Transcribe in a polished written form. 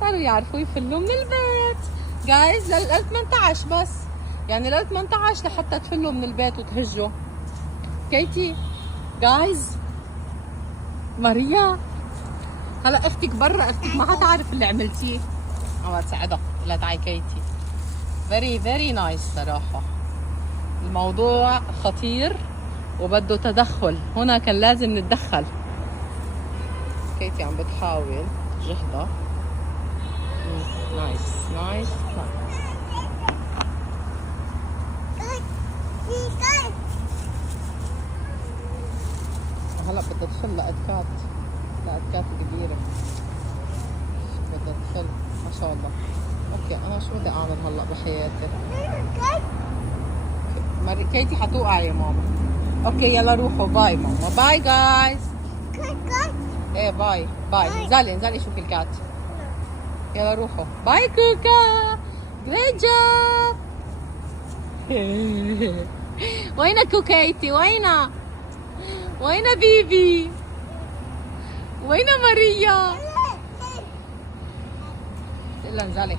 صاروا يعرفوا يفلوا من البيت جايز لل 18 بس، يعني لل 18 لحتى تفلوا من البيت وتهجوا. كيتي جايز ماريا هلا اختك برا، اختك ما حتعرف اللي عملتيه. الله تساعدها. لا تعي كيتي. فيري نايس صراحة. الموضوع خطير وبده تدخل، هنا كان لازم نتدخل. كيتي عم بتحاول جهدها. نايس. هلا بدها تدخل لأدكات كبيرة، بدها تدخل ما شاء الله. اوكي انا شو بدي اعمل هلا بحياتي؟ كيتي حتوقع يا ماما. اوكي يلا روحوا، باي ماما، باي جايز. ايه باي. انزلي شوفي الكات. يلا روحوا، باي كوكا. جريت جوب. وين كوكيتي؟ وين بيبي؟ وين ماريا؟ يلا انزلي.